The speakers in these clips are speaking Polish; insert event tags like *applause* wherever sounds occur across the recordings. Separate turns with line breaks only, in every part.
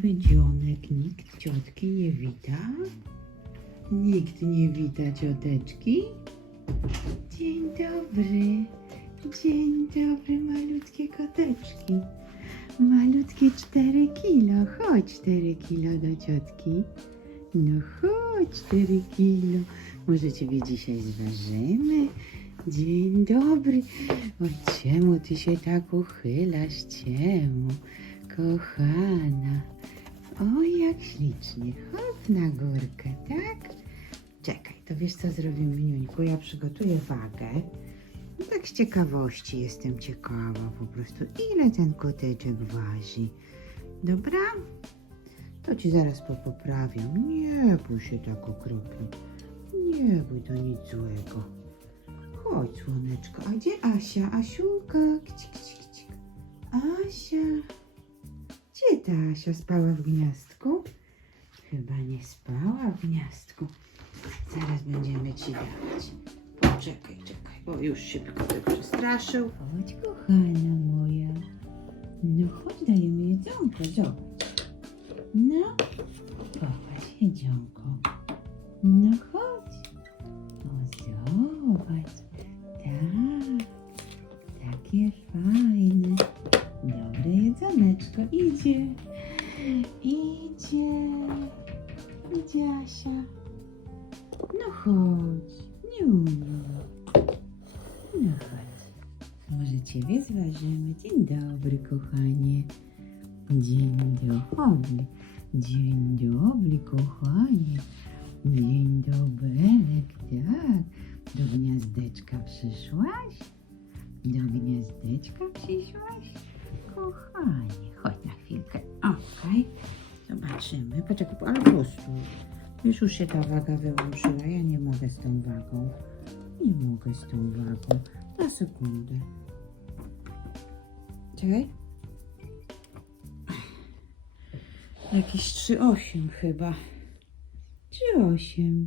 nowy dzionek. Nikt ciotki nie wita? Nikt nie wita cioteczki? Dzień dobry. Dzień dobry, malutkie koteczki. Malutkie 4 kilo. Chodź 4 kilo do ciotki. No chodź 4 kilo. Może ciebie dzisiaj zważymy? Dzień dobry. O, czemu ty się tak uchylasz? Czemu? Kochana. O, jak ślicznie. Hop na górkę, tak? Czekaj, to wiesz co zrobimy, Niuńku? Ja przygotuję wagę. No tak z ciekawości jestem ciekawa po prostu, ile ten koteczek waży. Dobra? To ci zaraz popoprawiam. Nie bój się tak okropnie. Nie bój, to nic złego. Chodź, słoneczko. A gdzie Asia? Asiulka? Kcik, kcik, kcik. Asia. Gdzie ta Asia spała w gniazdku? Chyba nie spała w gniazdku. Zaraz będziemy ci dawać. Poczekaj, czekaj, bo już się kotek przestraszył. Chodź, kochana moja. No chodź, dajemy jedzonko, zobacz. No, popatrz, jedzonko. No chodź. Idzie, idzie, idzie Asia. No chodź, nie No chodź. Może ciebie zważymy. Dzień dobry, kochanie. Dzień dobry. Dzień dobry, kochanie. Dzień dobry, tak. Do gniazdeczka przyszłaś? Do gniazdeczka przyszłaś? Kochanie, chodź na chwilkę. Okej. Zobaczymy. Poczekaj, ale postój. Już już się ta waga wyłączyła. Ja nie mogę z tą wagą. Nie mogę z tą wagą. Na sekundę. Czekaj. Jakieś 3,8 chyba. 3,8.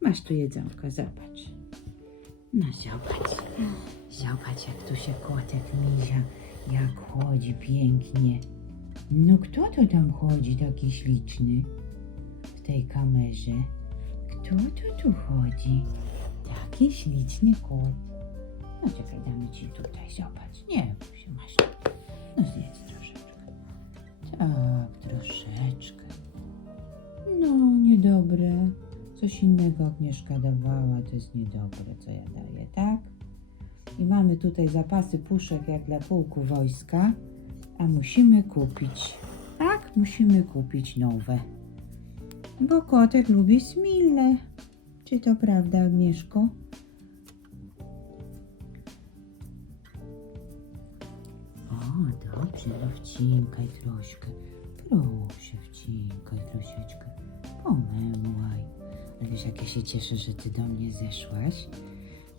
Masz tu jedzonko, zobacz. No zobacz. Zobacz, jak tu się kotek mizia. Jak chodzi pięknie. No kto to tam chodzi taki śliczny? w tej kamerze. Kto to tu chodzi? Taki śliczny kot. No czekaj, damy ci tutaj, zobacz. Nie, się masz. No zjedz troszeczkę. Tak, troszeczkę. No, niedobre. Coś innego Agnieszka dawała, to jest niedobre, co ja daję, tak? I mamy tutaj zapasy puszek jak dla pułku wojska, a musimy kupić, tak? Musimy kupić nowe. Bo kotek lubi smille. Czy to prawda, Agnieszko? O, dobrze, no wcinkaj troszkę. Proszę, wcinkaj troszeczkę. Pomęłaj. Ale wiesz, jak ja się cieszę, że ty do mnie zeszłaś?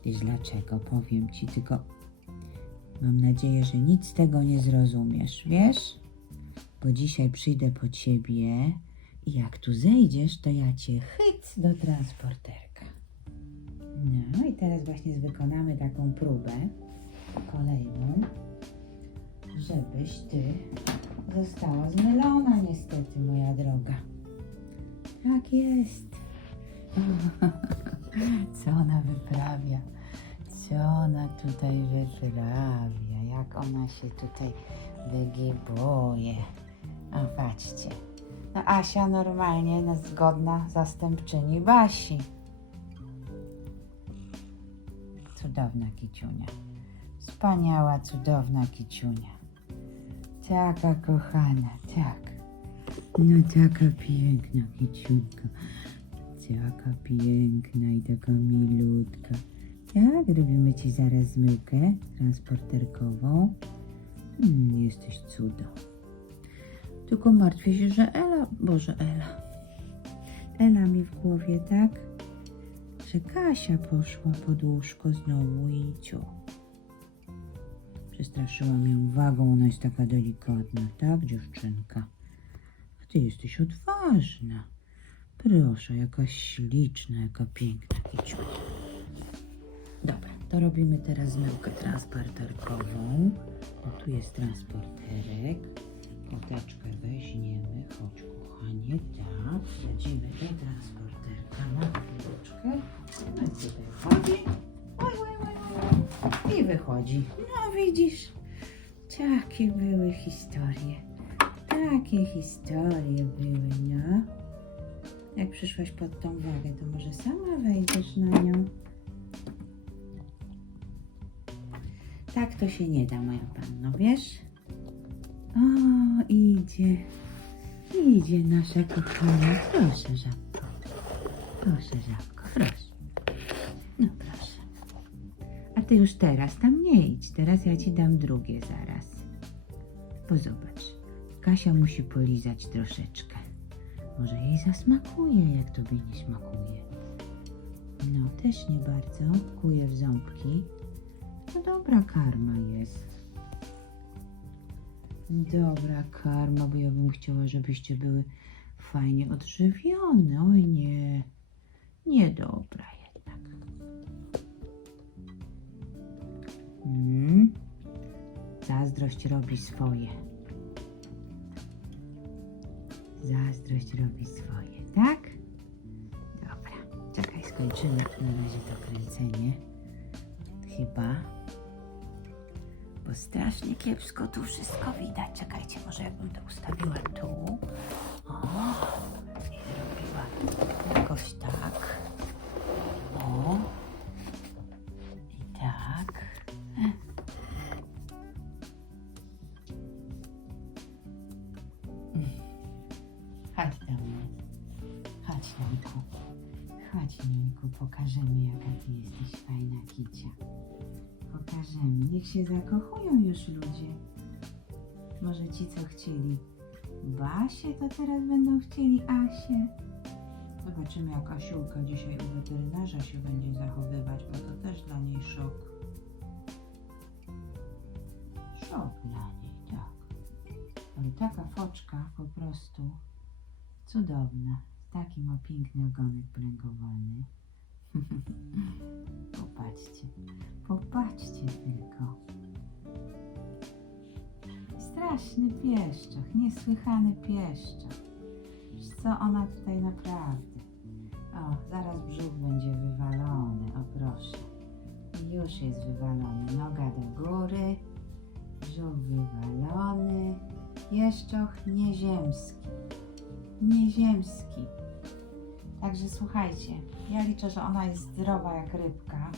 Wiesz dlaczego? Powiem ci, tylko mam nadzieję, że nic z tego nie zrozumiesz, wiesz? Bo dzisiaj przyjdę po ciebie i jak tu zejdziesz, to ja cię chyc do transporterka. No i teraz właśnie wykonamy taką próbę kolejną, żebyś ty została zmylona niestety, moja droga. Tak jest. *laughs* Co ona wyprawia? Co ona tutaj wyprawia? Jak ona się tutaj wygibuje? O, patrzcie. No Asia normalnie no, zgodna zastępczyni Basi. Cudowna kiciunia. Wspaniała, cudowna kiciunia. Taka kochana, tak. No taka piękna kiciunka. Taka piękna i taka milutka. Tak, robimy ci zaraz zmyłkę transporterkową. Mm, jesteś cudo. Tylko martwię się, że Ela, Boże Ela. Ela mi w głowie, tak? Że Kasia poszła pod łóżko znowu i ciu. Przestraszyłam ją wagą, ona jest taka delikatna, tak dziewczynka? A ty jesteś odważna. Proszę, jakaś śliczna, jaka piękna kiciunia. To robimy teraz zmyłkę transporterkową. O, tu jest transporterek. Koteczkę weźmiemy, chodź kochanie, tak, wsadzimy do transporterka na chwileczkę. No i tutaj wchodzi, oj, oj, oj, oj, i wychodzi. No widzisz, takie były historie, takie historie były, no. Jak przyszłaś pod tą wagę, to może sama wejdziesz na nią. Tak to się nie da, moja panno, wiesz? O, idzie. Idzie nasza kochana. Proszę, żabko. Proszę, żabko, proszę. No proszę. A ty już teraz tam nie idź. Teraz ja ci dam drugie zaraz. Bo zobacz. Kasia musi polizać troszeczkę. Może jej zasmakuje, jak tobie nie smakuje. No, też nie bardzo. Kuje w ząbki. Dobra karma jest. Dobra karma, bo ja bym chciała, żebyście były fajnie odżywione. Oj nie, niedobra jednak. Mm. Zazdrość robi swoje. Zazdrość robi swoje, tak? Dobra, czekaj, skończymy na razie to kręcenie. Chyba. Bo strasznie kiepsko tu wszystko widać. Czekajcie, może jakbym to ustawiła tu. O, i zrobiła jakoś tak. O. I tak. Chodź do mnie. Chodź, Janku. Chodź, Janku, pokażemy, jaka ty jesteś fajna kicia. Pokażemy. Niech się zakochują już ludzie. Może ci, co chcieli Basię, to teraz będą chcieli Asię. Zobaczymy, jak Asiulka dzisiaj u weterynarza się będzie zachowywać, bo to też dla niej szok. Szok dla niej, tak. Ale taka foczka po prostu cudowna. Taki ma piękny ogonek pręgowany. *laughs* Popatrzcie. Popatrzcie tylko. Straszny pieszczoch, niesłychany pieszczoch. Wiesz co, ona tutaj naprawdę. O, zaraz brzuch będzie wywalony, o proszę. Już jest wywalony. Noga do góry, brzuch wywalony. Pieszczoch nieziemski. Nieziemski. Także słuchajcie, ja liczę, że ona jest zdrowa jak rybka.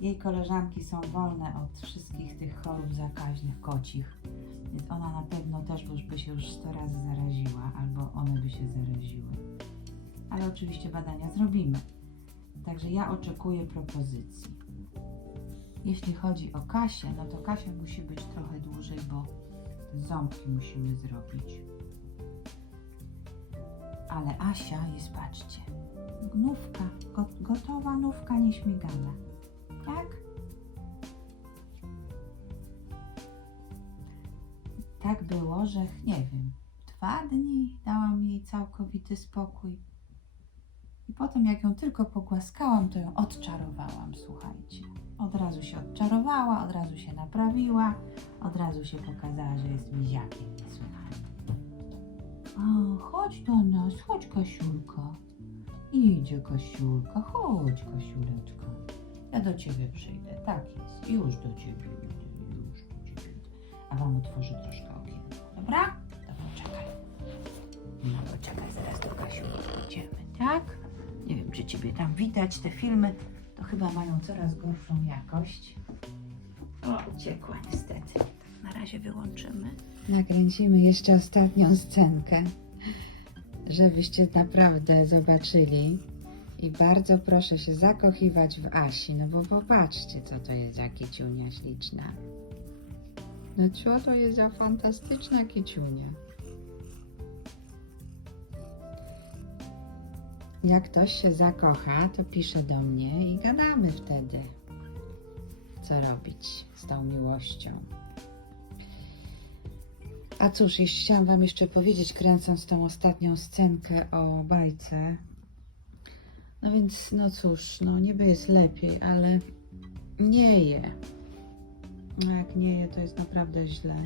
Jej koleżanki są wolne od wszystkich tych chorób zakaźnych kocich, więc ona na pewno też już by się już 100 razy zaraziła, albo one by się zaraziły. Ale oczywiście badania zrobimy. Także ja oczekuję propozycji. Jeśli chodzi o Kasię, no to Kasia musi być trochę dłużej, bo ząbki musimy zrobić. Ale Asia jest, patrzcie, gnówka, go, gotowa nówka nieśmigana. Tak? Tak było, że nie wiem, dwa dni dałam jej całkowity spokój. I potem, jak ją tylko pogłaskałam, to ją odczarowałam, słuchajcie. Od razu się odczarowała, od razu się naprawiła, od razu się pokazała, że jest miziakiem niesłychanym. Chodź do nas, chodź Kasiulka. Idzie Kasiulka, chodź Kasiuleczka. Ja do ciebie przyjdę, tak jest. Już do ciebie idę, już do ciebie idę. A wam otworzę troszkę okienko, dobra? To poczekaj. No poczekaj, zaraz do Kasiulki idziemy, tak? Nie wiem, czy ciebie tam widać, te filmy to chyba mają coraz gorszą jakość. O, uciekła niestety. Tak, na razie wyłączymy. Nakręcimy jeszcze ostatnią scenkę, żebyście naprawdę zobaczyli. I bardzo proszę się zakochiwać w Asi, no bo popatrzcie, co to jest za kiciunia śliczna. No co to jest za fantastyczna kiciunia. Jak ktoś się zakocha, to pisze do mnie i gadamy wtedy, co robić z tą miłością. A cóż, jeszcze chciałam Wam jeszcze powiedzieć, kręcąc tą ostatnią scenkę o bajce. No więc, no cóż, no niby jest lepiej, ale nie je. No jak nie je, to jest naprawdę źle.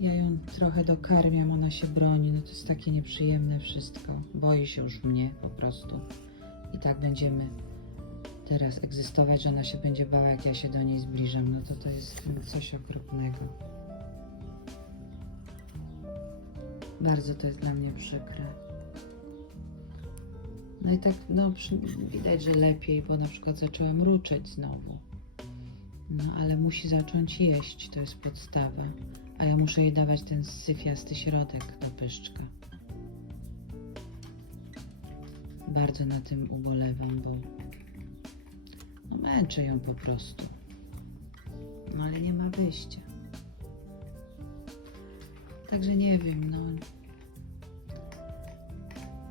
Ja ją trochę dokarmiam, ona się broni. No to jest takie nieprzyjemne wszystko. Boi się już mnie po prostu. I tak będziemy teraz egzystować, że ona się będzie bała, jak ja się do niej zbliżam. No to to jest coś okropnego. Bardzo to jest dla mnie przykre. No i tak, no widać, że lepiej, bo na przykład zaczęła mruczeć znowu. No ale musi zacząć jeść, to jest podstawa. A ja muszę jej dawać ten syfiasty środek do pyszczka. Bardzo na tym ubolewam, bo no męczę ją po prostu. No ale nie ma wyjścia. Także nie wiem, no.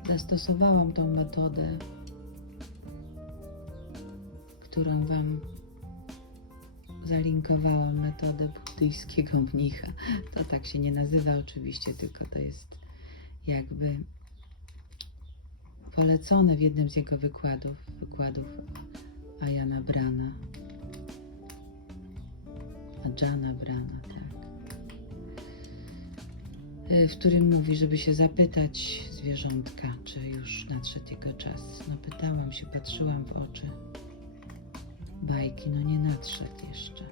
Zastosowałam tą metodę, którą Wam zalinkowałam, metodę buddyjskiego mnicha. To tak się nie nazywa oczywiście, tylko to jest jakby polecone w jednym z jego wykładów, wykładów Ayana Brana. Ajana Brana, tak. W którym mówi, żeby się zapytać zwierzątka, czy już nadszedł jego czas. No pytałam się, patrzyłam w oczy. Bajki, no nie nadszedł jeszcze.